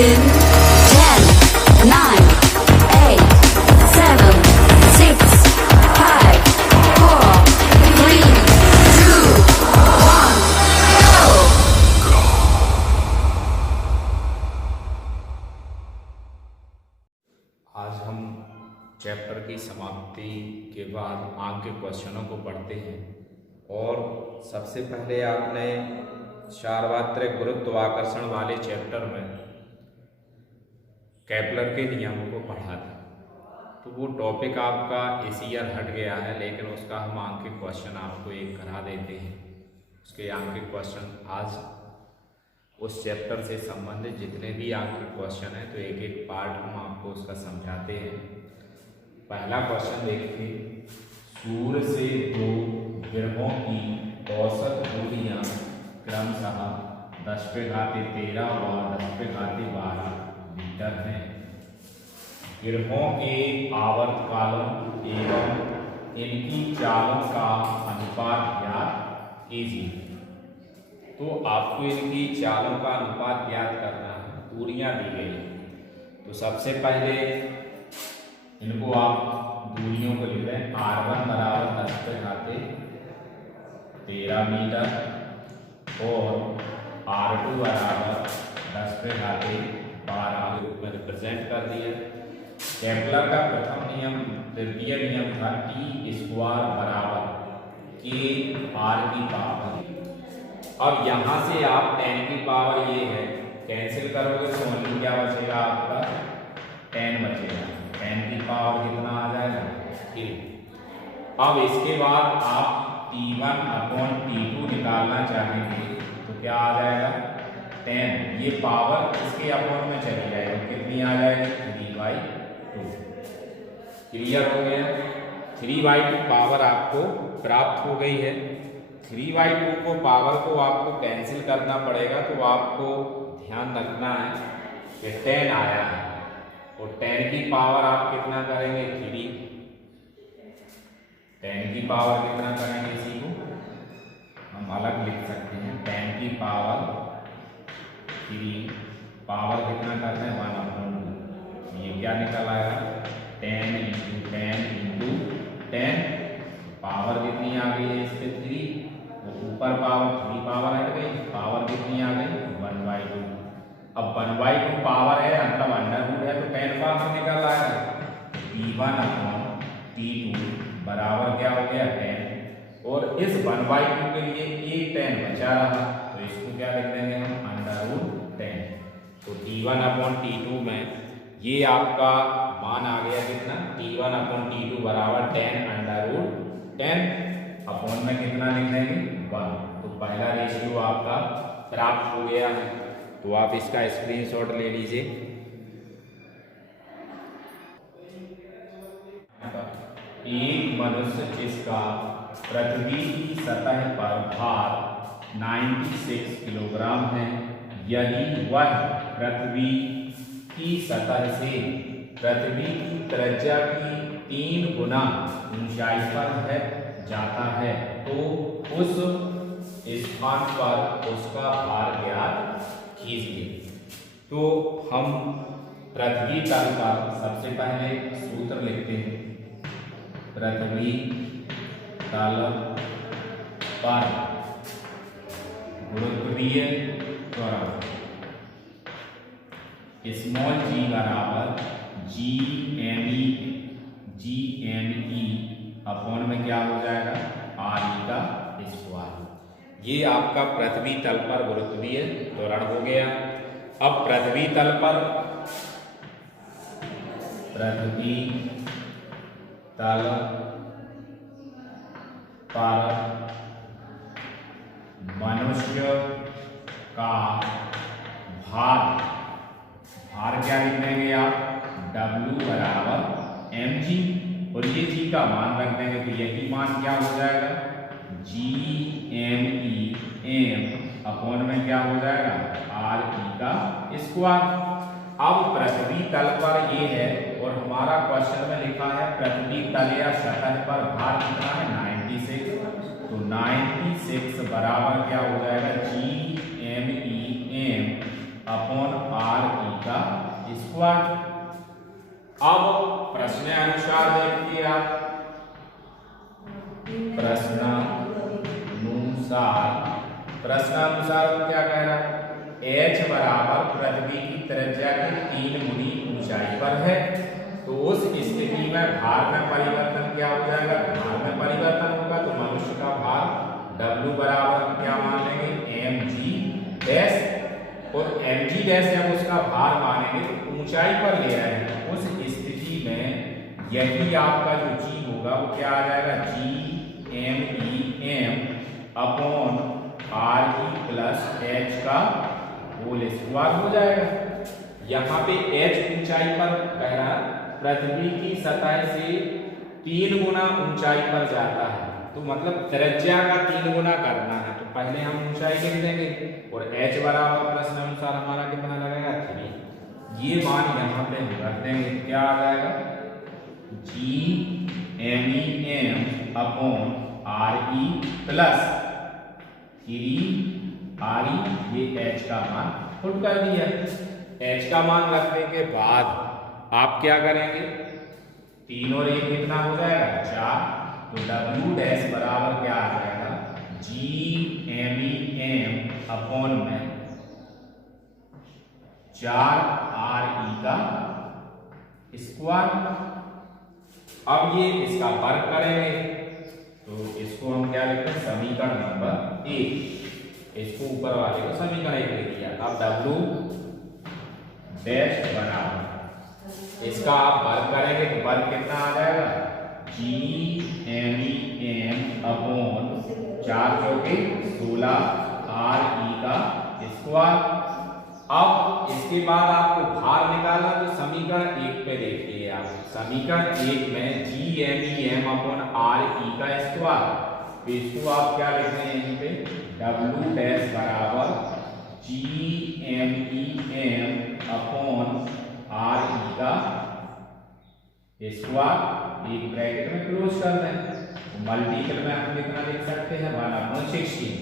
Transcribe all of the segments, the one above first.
in 10, 9, 8, 7, 6, 5, 4, 3, 2, 1, go! आज हम chapter की समाप्ति के बाद आगे के क्वेश्चनों को पढ़ते हैं। और सबसे पहले आपने सार्वत्रिक गुरुत्वाकर्षण वाले चैप्टर में केपलर के नियमों को पढ़ा था, तो वो टॉपिक आपका इस ईयर हट गया है, लेकिन उसका हम आगे के क्वेश्चन आपको एक करा देते हैं। उसके आगे के क्वेश्चन आज उस चैप्टर से संबंधित जितने भी आपके क्वेश्चन हैं, तो एक एक पार्ट हम आपको उसका समझाते हैं। पहला क्वेश्चन देखिए, सूर्य से दो ग्रहों की औसत दूरियां क्रमशः 10⁻13 व 10⁻12 मीटर हैं। ग्रहों के आवर्तकालों एवं इनकी चालों का अनुपात ज्ञात कीजिए। तो आपको इनकी चालों का अनुपात ज्ञात करना है, दूरियां दी गई। तो सबसे पहले इनको आप दूरियों को लिख रहे हैं। R1 बराबर 10⁻13 मीटर और R2 बराबर 10⁻12 रूप में रिप्रेजेंट कर दिया। केपलर का प्रथम नियम तृतीय नियम था T² बराबर KR की पावर। अब यहाँ से आप 10 की पावर ये है, कैंसिल करोगे तो ओनली क्या बचेगा, आपका 10 बचेगा। 10 की पावर कितना आ जाएगा, 3। अब इसके बाद आप T1/T2 निकालना चाहेंगे तो क्या आ जाएगा, 10। ये पावर इसके अपॉन में चली जाएगी, कितनी आ जाएगी, 3/2। क्लियर हो गया। 3/2 पावर आपको प्राप्त हो गई है। 3/2 को पावर को आपको कैंसिल करना पड़ेगा, तो आपको ध्यान रखना है कि 10 आया है और 10 की पावर आप कितना करेंगे, 3। 10 की पावर कितना करेंगे, इसी को हम अलग लिख सकते हैं। 10 की पावर 3 पावर कितना करते हैं, 1/2। ये क्या निकल आएगा, 10 × 10 × 10। पावर कितनी आ गई है, इस पे 3, ऊपर पावर 3 पावर हट गई, पावर कितनी आ गई, 1/2। अब 1/2 पावर है, मतलब अंडर है, तो 10 बाहर निकल आएगा। P1/T2 बराबर क्या हो गया, 10। और इस 1/2 के लिए एक 10 बचा रहा, तो इसको क्या लिख देंगे हम, √10। तो T1/T2 में ये आपका मान आ गया कितना, T1/T2 बराबर 10√10 अपॉन में कितना लिख देंगे, 1। तो पहला रेशियो आपका प्राप्त हो गया है। तो आप इसका स्क्रीनशॉट ले लीजिए। एक मनुष्य जिसका पृथ्वी की सतह पर भार 96 किलोग्राम है, यदि वह पृथ्वी की सतह से पृथ्वी की त्रिज्या की 3 गुना ऊंचाई पर है जाता है, तो उस स्थान पर उसका भार ज्ञात कीजिए। तो हम पृथ्वी तल पर सबसे पहले सूत्र लिखते हैं। पृथ्वी तल पर गुरुत्वीय त्वरण g बराबर Gme अपॉन में क्या हो जाएगा, Re²। ये आपका पृथ्वी तल पर गुरुत्वीय त्वरण हो गया। अब पृथ्वी तल पर मनुष्य का भार क्या लिख देंगे आप, W बराबर mg, और ये g का मान रख देंगे, तो यही मान क्या हो जाएगा, Gme अपॉन में क्या हो जाएगा, Re²। अब पृथ्वी तल पर ये है, और हमारा क्वेश्चन में लिखा है पृथ्वी तल या सतह पर भार कितना है, 96। तो 96 बराबर क्या हो जाएगा, Gme अपॉन आर ई का स्क्वायर। अब प्रश्नानुसार देखिए आप, प्रश्नानुसार क्या कह रहा है, h बराबर पृथ्वी की त्रिज्या के 3 गुनी ऊंचाई पर है, तो उस स्थिति में भार में परिवर्तन क्या हो जाएगा, भार में परिवर्तन होगा तो मनुष्य का भार W बराबर क्या मान लेंगे mg डैश, और mg डैश जब उसका भार मानेंगे तो ऊंचाई पर ले रहे हैं, उस स्थिति में यही आपका जो g होगा वो क्या आ जाएगा, g m upon R E plus H का होल स्क्वायर हो जाएगा। यहाँ पे h ऊंचाई पर कह रहा है, पृथ्वी की सतह से 3 गुना ऊंचाई पर जाता है, तो मतलब त्रिज्या का 3 गुना करना है, तो पहले हम ऊंचाई लिख देंगे और h बराबर प्रश्न अनुसार हमारा कितना लगेगा 3। ये मान यहाँ पे हम रख देंगे, क्या आ जाएगा g m upon R E plus 3 R E, ये h का मान पुट कर दिया। h का मान रखने के बाद आप क्या करेंगे, 3 और 1 कितना हो जाएगा 4, तो W डैश बराबर क्या आ जाएगा g m अपॉन में 4 आर ई का स्क्वायर। अब ये इसका वर्ग करेंगे तो इसको हम क्या लिखते हैं, समीकरण नंबर 1, इसको ऊपर वाले को समीकरण 1 लिख दिया। अब W डैश बराबर इसका आप वर्ग करेंगे तो वर्ग कितना आ जाएगा, g m अपॉन 4 चौके 16 आर ई का स्क्वायर। अब इसके बाद आपको भार निकालना, तो समीकरण 1 पे देखिए आप, समीकरण 1 में g m upon R E का स्क्वायर, तो इसको आप क्या लिख रहे हैं यहीं पे, W डैश बराबर g m upon R E का स्क्वायर, एक ब्रैकेट में क्लोज कर दें, मल्टीपल में हम कितना लिख सकते हैं 1/16।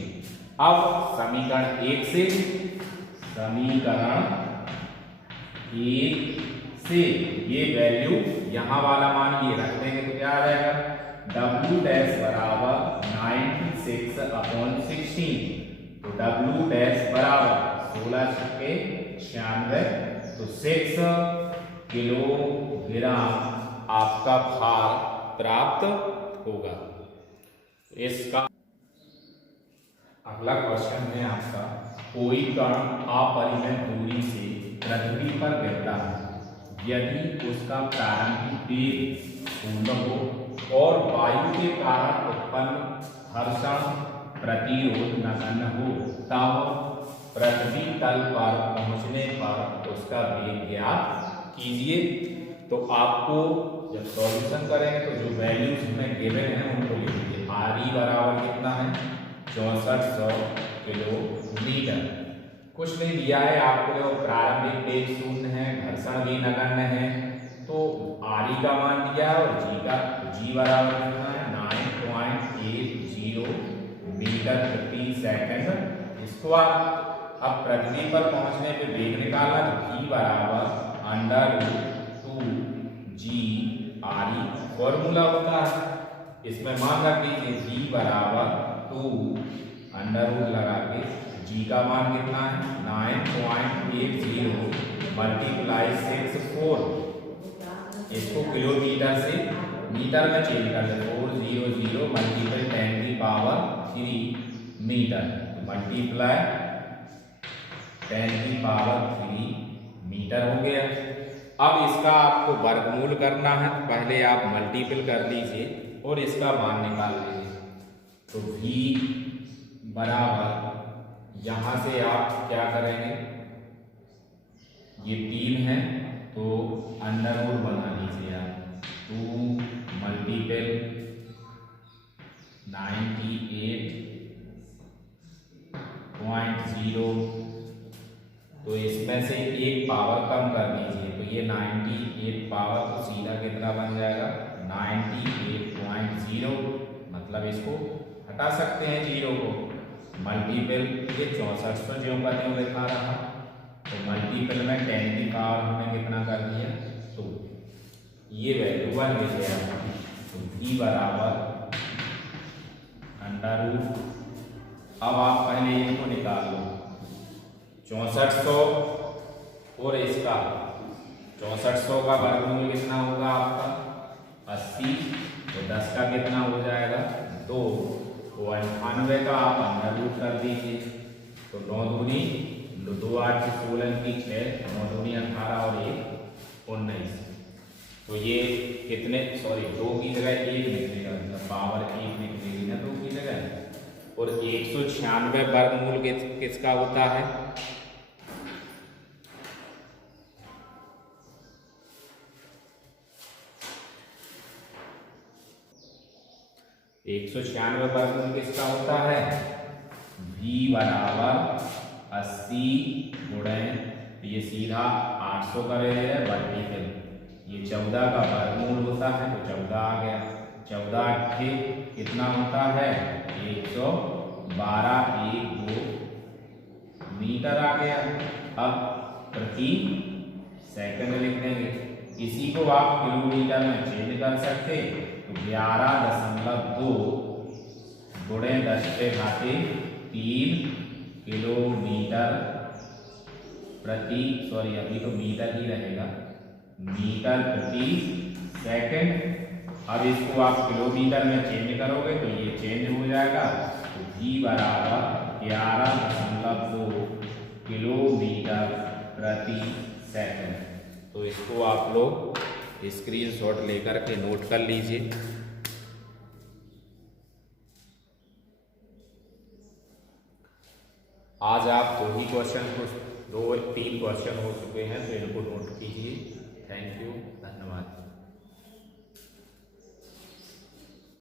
अब समीकरण 1 से ये वैल्यू यहाँ वाला मान ये रख देंगे तो क्या आ जाएगा, W डैश बराबर 96/16, तो W डैश बराबर 16 छक्के 96, तो 6 किलोग्राम आपका भार प्राप्त होगा। इसका अगला क्वेश्चन है आपका, कोई कण अपरिमेय दूरी से पृथ्वी पर गिरता है, यदि उसका प्रारंभिक वेग 0 हो और वायु के कारण उत्पन्न घर्षण प्रतिरोध नगण्य हो, तब पृथ्वी तल पर पहुंचने पर उसका वेग ज्ञात कीजिए। तो आपको जब सॉल्यूशन करेंगे तो जो वैल्यूज हमें गिवन हैं उनको लिखिए। आर ई बराबर कितना है 6400 किलोमीटर, कुछ नहीं दिया है आपको, जो प्रारंभिक वेग 0 है, घर्षण भी नगण्य है, तो आर ई का मान दिया है और जी का, जी बराबर कितना है 9.80 मीटर प्रति सेकंड स्क्वायर। अब पृथ्वी पर पहुंचने पे वेग निकालना, तो v बराबर √2g आर ई फॉर्मूला होता है, इसमें मान रख दीजिए v बराबर 2 अंडर लगा के g का मान कितना है 9.80 मल्टीप्लाई 64, इसको किलोमीटर से मीटर में चेंज कर ले, 400 मल्टीप्लाई 10³ मीटर, मल्टीप्लाई 10³ मीटर हो गया। अब इसका आपको वर्गमूल करना है, तो पहले आप मल्टीपल कर लीजिए और इसका मान निकाल लीजिए। तो v बराबर यहाँ से आप क्या करेंगे, ये 3 है तो अंडर रूट बना लीजिए आप, 2 मल्टीपल 98.0, तो इसमें से एक पावर कम कर दीजिए, तो ये 98 पावर तो सीधा कितना बन जाएगा 98.0, मतलब इसको हटा सकते हैं 0 को, मल्टीपल ये 6400 ज्यों का त्यों लिखा रहा, तो मल्टीपल में 10 की पावर हमने कितना कर दिया 2, ये वैल्यू 1 मिल गया। तो v बराबर √। अब आप पहले इनको निकाल लो, 6400 और इसका 6400 का वर्गमूल कितना होगा आपका 80, तो 10 का कितना हो जाएगा 2, तो 98 का आप √ कर दीजिए। तो 9 दूनी 2 8 16 की 6, 9 दूनी 18 और 1 19। तो ये कितने 2 की जगह 1 निकलेगा, मतलब पावर 1 निकलेगी ना 2 की जगह। और 196 वर्गमूल किसका होता है 196 वर्गमूल किसका होता है v बराबर 80 गुणे, ये सीधा 800 करेगा वर्टिकल, ये 14 का वर्गमूल होता है तो 14 आ गया। 14 अट्ठे कितना होता है 112 1 2 मीटर आ गया। अब प्रति सेकंड लिख देंगे, इसी को आप किलोमीटर में चेंज कर सकते, तो 11.2 गुणे 10⁻³ किलोमीटर अभी तो मीटर ही रहेगा, मीटर प्रति सेकंड। अब इसको आप किलोमीटर में चेंज करोगे तो ये चेंज हो जाएगा, तो v बराबर 11.2 किलोमीटर प्रति सेकंड। तो इसको आप लोग स्क्रीनशॉट लेकर के नोट कर लीजिए। आज आप 2 क्वेश्चन हो चुके हैं, तो इनको नोट कीजिए। थैंक यू, धन्यवाद।